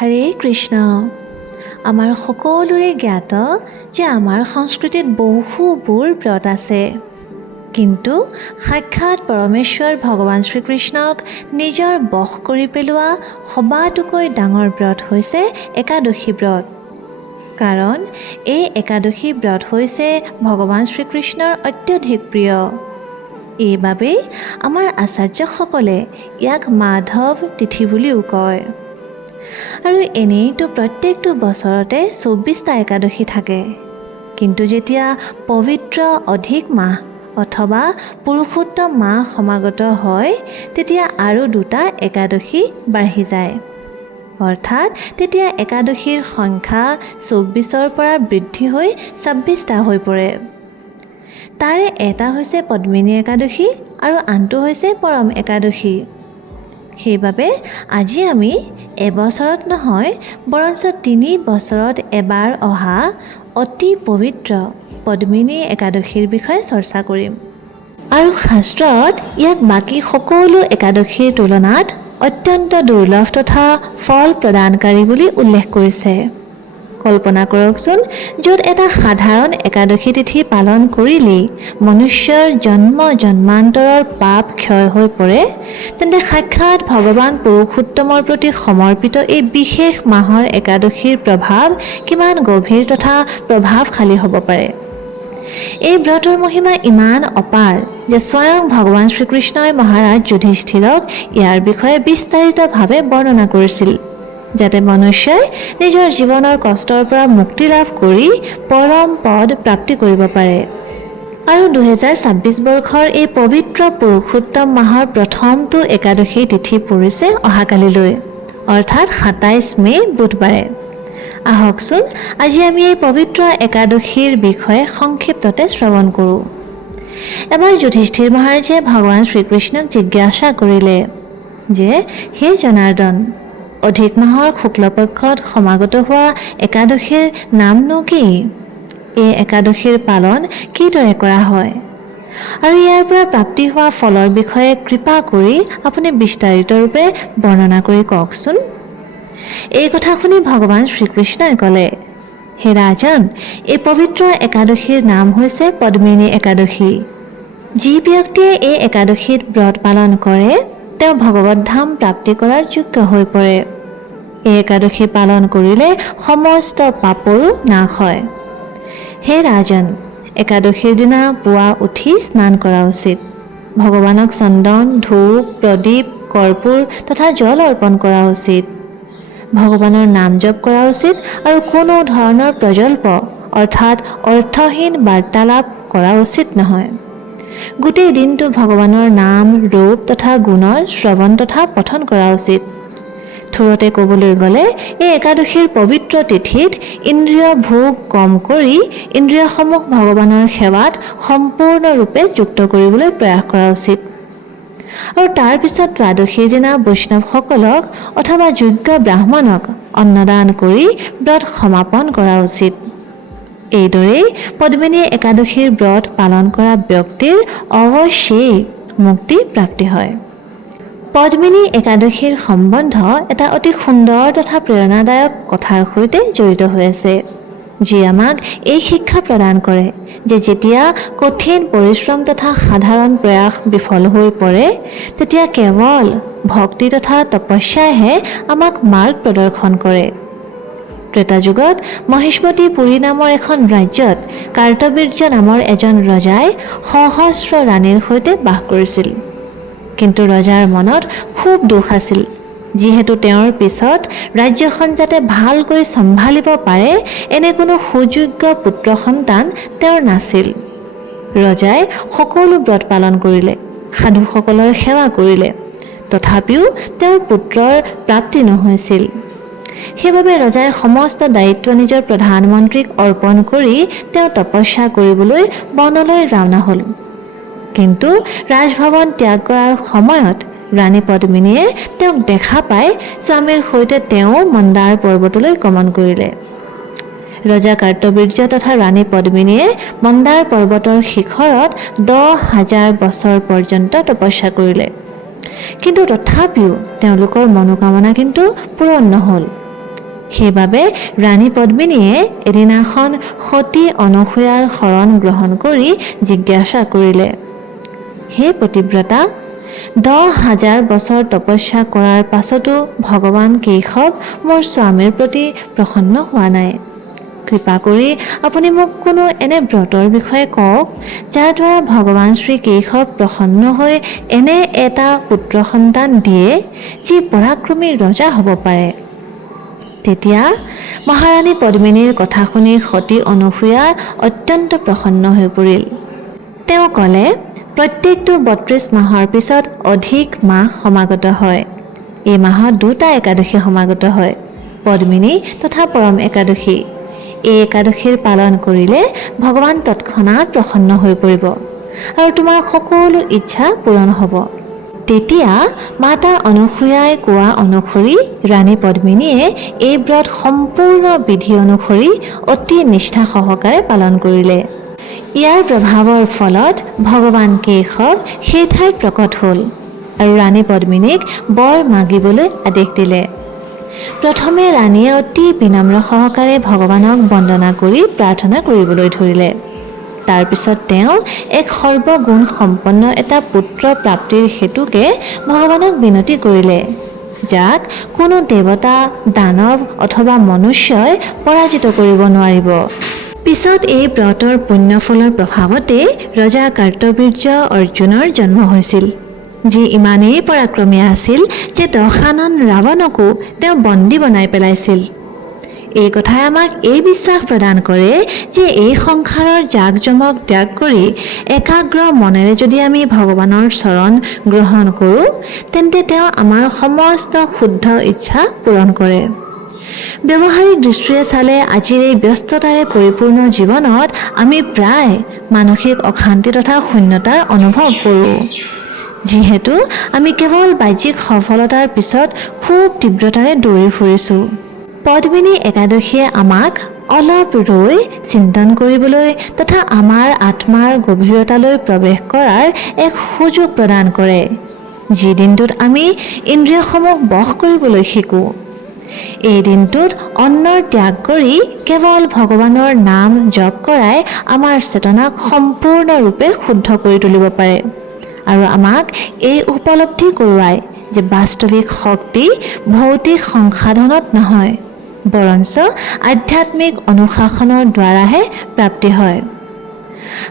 হৰে কৃষ্ণ। আমাৰ সকলোৰে জ্ঞাত যে আমাৰ সংস্কৃতিত বহুবোৰ ব্ৰত আছে, কিন্তু সাক্ষাৎ পৰমেশ্বৰ ভগৱান শ্ৰীকৃষ্ণক নিজৰ বশ কৰি পেলোৱা সবাতোকৈ ডাঙৰ ব্ৰত হৈছে একাদশী ব্ৰত। কাৰণ এই একাদশী ব্ৰত হৈছে ভগৱান শ্ৰীকৃষ্ণৰ অত্যধিক প্ৰিয়। এইবাবেই আমাৰ আচাৰ্যসকলে ইয়াক মাধৱ তিথি বুলিও কয়। আৰু এনেইতো প্ৰত্যেকটো বছৰতে ২৪টা একাদশী থাকে, কিন্তু যেতিয়া পবিত্ৰ অধিক মাহ অথবা পুৰুষোত্তম মাহ সমাগত হয়, তেতিয়া আৰু ২টা একাদশী বাঢ়ি যায়। অৰ্থাৎ তেতিয়া একাদশীৰ সংখ্যা ২৪ৰ পৰা বৃদ্ধি হৈ ২৬টা হৈ পৰে। তাৰে এটা হৈছে পদ্মিনী একাদশী আৰু আনটো হৈছে পৰম একাদশী। সেইবাবে আজি আমি এবছৰত নহয়, বৰঞ্চ ৩ বছৰত এবাৰ অহা অতি পবিত্ৰ পদ্মিনী একাদশীৰ বিষয়ে চৰ্চা কৰিম। আৰু শাস্ত্ৰত ইয়াক বাকী সকলো একাদশীৰ তুলনাত অত্যন্ত দুৰ্লভ তথা ফল প্ৰদানকাৰী বুলি উল্লেখ কৰিছে। কল্পনা কৰকচোন, য'ত এটা সাধাৰণ একাদশী তিথি পালন কৰিলেই মনুষ্যৰ জন্ম জন্মান্তৰৰ পাপ ক্ষয় হৈ পৰে, তেন্তে সাক্ষাৎ ভগৱান পুৰুষোত্তমৰ প্ৰতি সমৰ্পিত এই বিশেষ মাহৰ একাদশীৰ প্ৰভাৱ কিমান গভীৰ তথা প্ৰভাৱশালী হ'ব পাৰে। এই ব্ৰতৰ মহিমা ইমান অপাৰ যে স্বয়ং ভগৱান শ্ৰীকৃষ্ণই মহাৰাজ যুধিষ্ঠিৰক ইয়াৰ বিষয়ে বিস্তাৰিতভাৱে বৰ্ণনা কৰিছিল, যাতে মনুষ্যই নিজৰ জীৱনৰ কষ্টৰ পৰা মুক্তি লাভ কৰি পৰম পদ প্ৰাপ্তি কৰিব পাৰে। আৰু ২০২৬ বৰ্ষৰ এই পবিত্ৰ পুৰুষোত্তম মাহৰ প্ৰথমটো একাদশী তিথি পৰিছে অহাকালিলৈ, অৰ্থাৎ ২৭ মে' বুধবাৰে। আহকচোন আজি আমি এই পবিত্ৰ একাদশীৰ বিষয়ে সংক্ষিপ্ততে শ্ৰৱণ কৰোঁ। এবাৰ যুধিষ্ঠিৰ মহাৰাজে ভগৱান শ্ৰীকৃষ্ণক জিজ্ঞাসা কৰিলে যে, হে জনাৰ্দন, অধিক মাহৰ শুক্লপক্ষত সমাগত হোৱা একাদশীৰ নামনো কি? এই একাদশীৰ পালন কিদৰে কৰা হয়? আৰু ইয়াৰ পৰা প্ৰাপ্তি হোৱা ফলৰ বিষয়ে কৃপা কৰি আপুনি বিস্তাৰিতৰূপে বৰ্ণনা কৰি কওকচোন। এই কথা শুনি ভগৱান শ্ৰীকৃষ্ণই ক'লে, হে ৰাজন, এই পবিত্ৰ একাদশীৰ নাম হৈছে পদ্মিনী একাদশী। যি ব্যক্তিয়ে এই একাদশীত ব্ৰত পালন কৰে, তেওঁ ভগৱত ধাম প্ৰাপ্তি কৰাৰ যোগ্য হৈ পৰে। এই একাদশী পালন কৰিলে সমস্ত পাপৰো নাশ হয়। হে ৰাজন, একাদশীৰ দিনা পুৱা উঠি স্নান কৰা উচিত। ভগৱানক চন্দন, ধূপ, প্ৰদীপ, কৰ্পূৰ তথা জল অৰ্পণ কৰা উচিত। ভগৱানৰ নাম জপ কৰা উচিত আৰু কোনো ধৰণৰ প্ৰজল্প অৰ্থাৎ অৰ্থহীন বাৰ্তালাপ কৰা উচিত নহয়। গোটেই দিনটো ভগৱানৰ নাম, ৰূপ তথা গুণৰ শ্ৰৱণ তথা পঠন কৰা উচিত। থোৰতে ক'বলৈ গ'লে এই একাদশীৰ পবিত্ৰ তিথিত ইন্দ্ৰিয় ভোগ কম কৰি ইন্দ্ৰিয়সমূহ ভগৱানৰ সেৱাত সম্পূৰ্ণৰূপে যুক্ত কৰিবলৈ প্ৰয়াস কৰা উচিত। আৰু তাৰ পিছত দ্বাদশীৰ দিনা বৈষ্ণৱসকলক অথবা যোগ্য ব্ৰাহ্মণক অন্নদান কৰি ব্ৰত সমাপন কৰা উচিত। এইদৰেই পদ্মিনী একাদশীৰ ব্ৰত পালন কৰা ব্যক্তিৰ অৱশ্যেই মুক্তি প্ৰাপ্তি হয়। পদ্মিনী একাদশীৰ সম্বন্ধ এটা অতি সুন্দৰ তথা প্ৰেৰণাদায়ক কথাৰ সৈতে জড়িত হৈ আছে, যি আমাক এই শিক্ষা প্ৰদান কৰে যে যেতিয়া কঠিন পৰিশ্ৰম তথা সাধাৰণ প্ৰয়াস বিফল হৈ পৰে, তেতিয়া কেৱল ভক্তি তথা তপস্যাইহে আমাক মাৰ্গ প্ৰদৰ্শন কৰে। ত্ৰেতা যুগত মহিষ্মতী পুৰী নামৰ এখন ৰাজ্যত কাৰ্তবীৰ্য নামৰ এজন ৰজাই সহস্ৰ ৰাণীৰ সৈতে বাস কৰিছিল। কিন্তু ৰজাৰ মনত খুব দুখ আছিল, যিহেতু তেওঁৰ পিছত ৰাজ্যখন যাতে ভালকৈ চম্ভালিব পাৰে এনে কোনো সুযোগ্য পুত্ৰ সন্তান তেওঁৰ নাছিল। ৰজাই সকলো ব্ৰত পালন কৰিলে, সাধুসকলৰ সেৱা কৰিলে, তথাপিও তেওঁৰ পুত্ৰৰ প্ৰাপ্তি নহৈছিল। সেইবাবে ৰজাই সমস্ত দায়িত্ব নিজৰ প্ৰধানমন্ত্ৰীক অৰ্পণ কৰি তেওঁ তপস্যা কৰিবলৈ বনলৈ ৰাওনা হ'ল। কিন্তু ৰাজভৱন ত্যাগ কৰাৰ সময়ত ৰাণী পদ্মিনীয়ে তেওঁক দেখা পাই স্বামীৰ সৈতে তেওঁ মন্দাৰ পৰ্বতলৈ গমন কৰিলে। ৰজা কাৰ্তবীৰ্য তথা ৰাণী পদ্মিনীয়ে মন্দাৰ পৰ্বতৰ শিখৰত ১০,০০০ বছৰ পৰ্যন্ত তপস্যা কৰিলে, কিন্তু তথাপিও তেওঁলোকৰ মনোকামনা কিন্তু পূৰণ নহ'ল। সেইবাবে ৰাণী পদ্মিনীয়ে এদিনাখন সতী অনুসূয়াৰ শৰণ গ্ৰহণ কৰি জিজ্ঞাসা কৰিলে, হে পতিব্ৰতা, 10,000 বছৰ তপস্যা কৰাৰ পাছতো ভগৱান কেশৱ মোৰ স্বামীৰ প্ৰতি প্ৰসন্ন হোৱা নাই। কৃপা কৰি আপুনি মোক কোনো এনে ব্ৰতৰ বিষয়ে কওক, যাৰ দ্বাৰা ভগৱান শ্ৰী কেশৱ প্ৰসন্ন হৈ এনে এটা পুত্ৰ সন্তান দিয়ে যি পৰাক্ৰমী ৰজা হ'ব পাৰে। তেতিয়া মহাৰাণী পদ্মিনীৰ কথা শুনি সতী অনুসূয়া অত্যন্ত প্ৰসন্ন হৈ পৰিল। তেওঁ ক'লে, প্ৰত্যেকটো 32 মাহৰ পিছত অধিক মাহ সমাগত হয়। এই মাহত 2টা একাদশী সমাগত হয়, পদ্মিনী তথা পৰম একাদশী। এই একাদশীৰ পালন কৰিলে ভগৱান তৎক্ষণাৎ প্ৰসন্ন হৈ পৰিব আৰু তোমাৰ সকলো ইচ্ছা পূৰণ হ'ব। তেতিয়া মাতা অনুসূয়াই কোৱা অনুসৰি ৰাণী পদ্মিনীয়ে এই ব্ৰত সম্পূৰ্ণ বিধি অনুসৰি অতি নিষ্ঠা সহকাৰে পালন কৰিলে। ইয়াৰ প্ৰভাৱৰ ফলত ভগৱান কেশৱ সেই ঠাইত প্ৰকট হ'ল আৰু ৰাণী পদ্মিনীক বৰ মাগিবলৈ আদেশ দিলে। প্ৰথমে ৰাণীয়ে অতি বিনম্ৰ সহকাৰে ভগৱানক বন্দনা কৰি প্ৰাৰ্থনা কৰিবলৈ ধৰিলে। তাৰপিছত তেওঁ এক সৰ্বগুণ সম্পন্ন এটা পুত্ৰ প্ৰাপ্তিৰ হেতুকে ভগৱানক বিনতি কৰিলে, যাক কোনো দেৱতা, দানৱ অথবা মনুষ্যই পৰাজিত কৰিব নোৱাৰিব। পিছত এই ব্ৰতৰ পুণ্যফলৰ প্ৰভাৱতে ৰজা কাৰ্তবীৰ্য অৰ্জুনৰ জন্ম হৈছিল, যি ইমানেই পৰাক্ৰমী আছিল যে দশানন ৰাৱণকো তেওঁ বন্দী বনাই পেলাইছিল। এই কথাই আমাক এই বিশ্বাস প্ৰদান কৰে যে এই সংসাৰৰ জাক-জমক ত্যাগ কৰি একাগ্ৰ মনেৰে যদি আমি ভগৱানৰ চৰণ গ্ৰহণ কৰোঁ, তেন্তে তেওঁ আমাৰ সমস্ত শুদ্ধ ইচ্ছা পূৰণ কৰে। ব্যৱহাৰিক দৃষ্টিৰে চালে আজিৰ এই ব্যস্ততাৰে পৰিপূৰ্ণ জীৱনত আমি প্ৰায় মানসিক অশান্তি তথা শূন্যতাৰ অনুভৱ কৰোঁ, যিহেতু আমি কেৱল বাহ্যিক সফলতাৰ পিছত খুব তীব্ৰতাৰে দৌৰি ফুৰিছোঁ। পদ্মিনী একাদশীয়ে আমাক অলপ ৰৈ চিন্তন কৰিবলৈ তথা আমাৰ আত্মাৰ গভীৰতালৈ প্ৰৱেশ কৰাৰ এক সুযোগ প্ৰদান কৰে, যি দিনটোত আমি ইন্দ্ৰিয়সমূহ বশ কৰিবলৈ শিকোঁ। এই দিনটোত অন্নৰ ত্যাগ কৰি কেৱল ভগৱানৰ নাম জপ কৰাই আমাৰ চেতনাক সম্পূৰ্ণৰূপে শুদ্ধ কৰি তুলিব পাৰে আৰু আমাক এই উপলব্ধি কৰোৱায় যে বাস্তৱিক শক্তি ভৌতিক সংসাধনত নহয়, বৰঞ্চ আধ্যাত্মিক অনুশাসনৰ দ্বাৰাহে প্ৰাপ্তি হয়।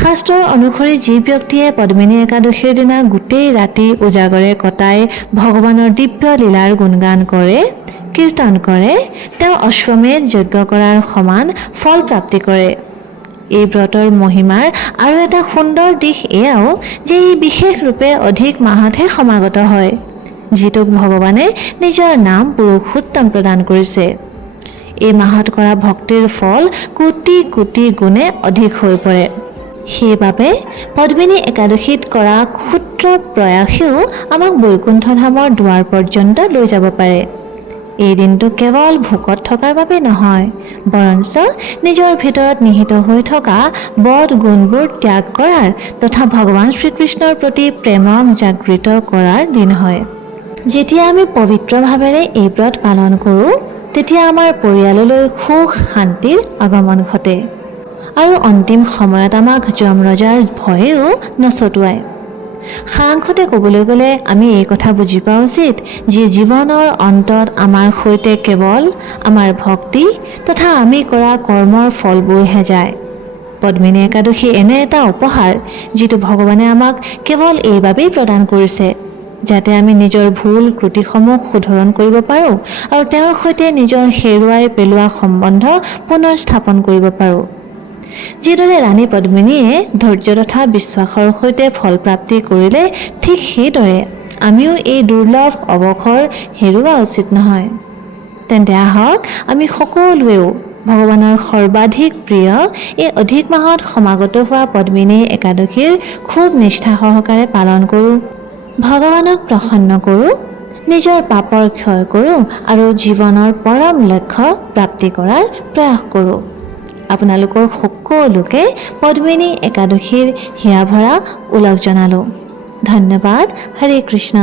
শাস্ত্ৰৰ অনুসৰি যি ব্যক্তিয়ে পদ্মিনী একাদশীৰ দিনা গোটেই ৰাতি উজাগৰে কটাই ভগৱানৰ দিব্য লীলাৰ গুণগান কৰে, কীৰ্তন কৰে, তেওঁ অশ্বমেধ যজ্ঞ কৰাৰ সমান ফল প্ৰাপ্তি কৰে। এই ব্ৰতৰ মহিমাৰ আৰু এটা সুন্দৰ দিশ এয়াও যে ই বিশেষ ৰূপে অধিক মাহতহে সমাগত হয়, যিটোক ভগৱানে নিজৰ নাম পুৰুষোত্তম প্ৰদান কৰিছে। এই মাহত কৰা ভক্তিৰ ফল কোটি কোটি গুণে অধিক হৈ পৰে। সেইবাবে পদ্মিনী একাদশীত কৰা ক্ষুদ্ৰ প্ৰয়াসেও আমাক বৈকুণ্ঠ ধামৰ দুৱাৰ পৰ্যন্ত লৈ যাব পাৰে। এই দিনটো কেৱল ভোকত থকাৰ বাবে নহয়, বৰঞ্চ নিজৰ ভিতৰত নিহিত হৈ থকা বদ গুণবোৰ ত্যাগ কৰাৰ তথা ভগৱান শ্ৰীকৃষ্ণৰ প্ৰতি প্ৰেমক জাগৃত কৰাৰ দিন হয়। যেতিয়া আমি পবিত্ৰভাৱেৰে এই ব্ৰত পালন কৰোঁ, তেতিয়া আমাৰ পৰিয়াললৈ সুখ শান্তিৰ আগমন ঘটে আৰু অন্তিম সময়ত আমাক যমৰজাৰ ভয়েও নচটুৱায়। সাৰাংশতে ক'বলৈ গ'লে আমি এই কথা বুজি পোৱা উচিত যে জীৱনৰ অন্তত আমাৰ সৈতে কেৱল আমাৰ ভক্তি তথা আমি কৰা কৰ্মৰ ফলবোৰহে যায়। পদ্মিনী একাদশী এনে এটা উপহাৰ যিটো ভগৱানে আমাক কেৱল এইবাবেই প্ৰদান কৰিছে যাতে আমি নিজৰ ভুল ত্ৰুটিসমূহ শুধৰণ কৰিব পাৰোঁ আৰু তেওঁৰ সৈতে নিজৰ হেৰুৱাই পেলোৱা সম্বন্ধ পুনৰ স্থাপন কৰিব পাৰোঁ। যিদৰে ৰাণী পদ্মিনীয়ে ধৈৰ্য তথা বিশ্বাসৰ সৈতে ফল প্ৰাপ্তি কৰিলে, ঠিক সেইদৰে আমিও এই দুৰ্লভ অৱসৰ হেৰুওৱা উচিত নহয়। তেন্তে আহক আমি সকলোৱেও ভগৱানৰ সৰ্বাধিক প্ৰিয় এই অধিক মাহত সমাগত হোৱা পদ্মিনী একাদশীৰ খুব নিষ্ঠা সহকাৰে পালন কৰোঁ, ভগৱানক প্ৰসন্ন কৰোঁ, নিজৰ পাপৰ ক্ষয় কৰোঁ আৰু জীৱনৰ পৰম লক্ষ্য প্ৰাপ্তি কৰাৰ প্ৰয়াস কৰোঁ। আপোনালোকৰ সকলোকে পদ্মিনী একাদশীৰ হিয়া ভৰা ওলগ জনালোঁ। ধন্যবাদ। হৰে কৃষ্ণ।